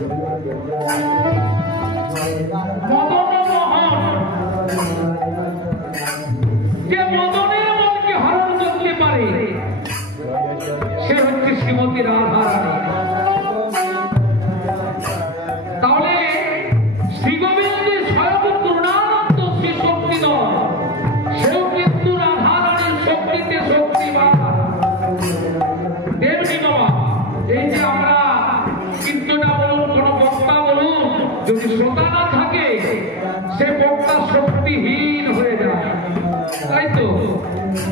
যে মদনের মনকে হরণ করতে পারে সে হচ্ছে শ্রীমতী রাধা রানী। তাহলে শ্রী গোবিন্দের স্বয়ং পূর্ণানন্দ শ্রী শক্তি নয়, সেও কিন্তু রাধা রানীর শক্তিতে শক্তিবান। দেবী বাবা, এই যে আমরা কীর্তনা বলুন, কোন বক্তা বলুন, যদি শ্রোতা না থাকে সে বক্তা শক্তিহীন হয়ে যায়, তাই তো?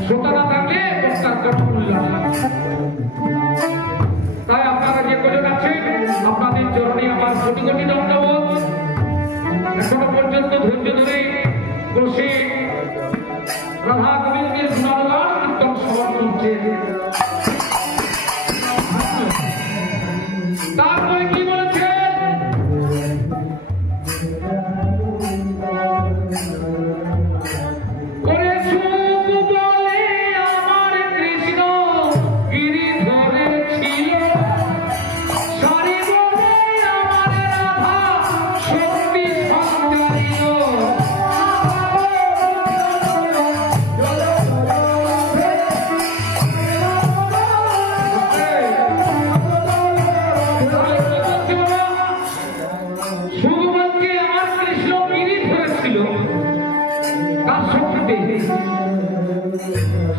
শ্রোতা না থাকলে বক্তার কোনো মূল্য নেই। তাই আপনারা যে কজন আছেন, আপনাদের চরণে আমার কোটি কোটি দণ্ডবোধ। এখনো পর্যন্ত ধৈর্য ধরে বসে রাধা গোবিন্দের গুণগান কীর্তন শ্রবণ করছেন। তারপরে কি বলেছেন?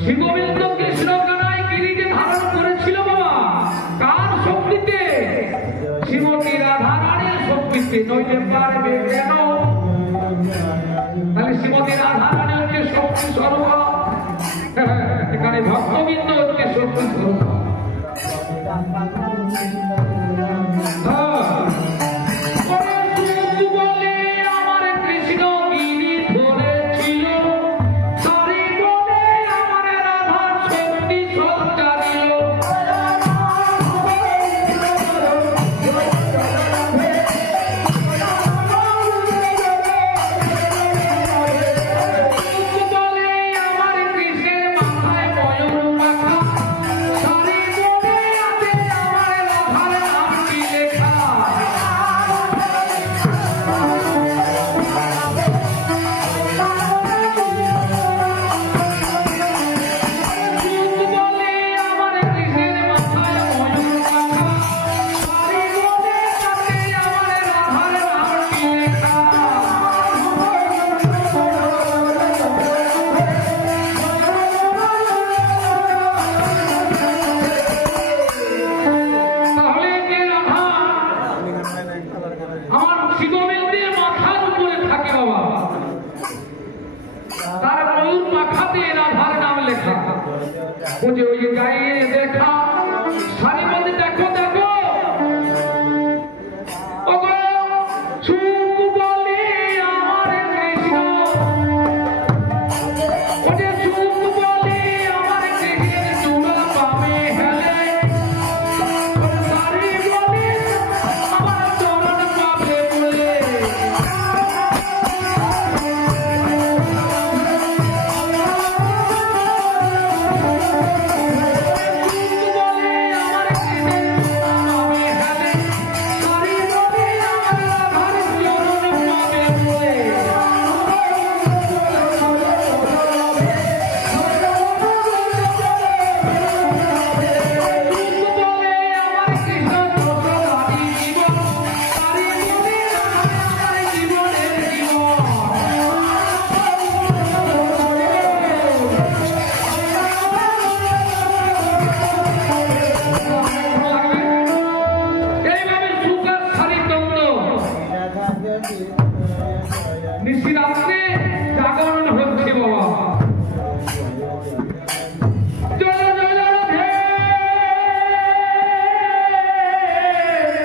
শ্রীগোবিন্দ কৃষ্ণ কানাই গিরিকে ধারণ করেছিল বাবা, কার শক্তিতে? শ্রীমতী রাধা রানীর শক্তিতে, নইলে পারবে কেন? তাহলে শ্রীমতী রাধা রানী হচ্ছে শক্তি স্বরূপ, এখানে ভক্তবৃন্দ হচ্ছে শক্তি স্বরূপ।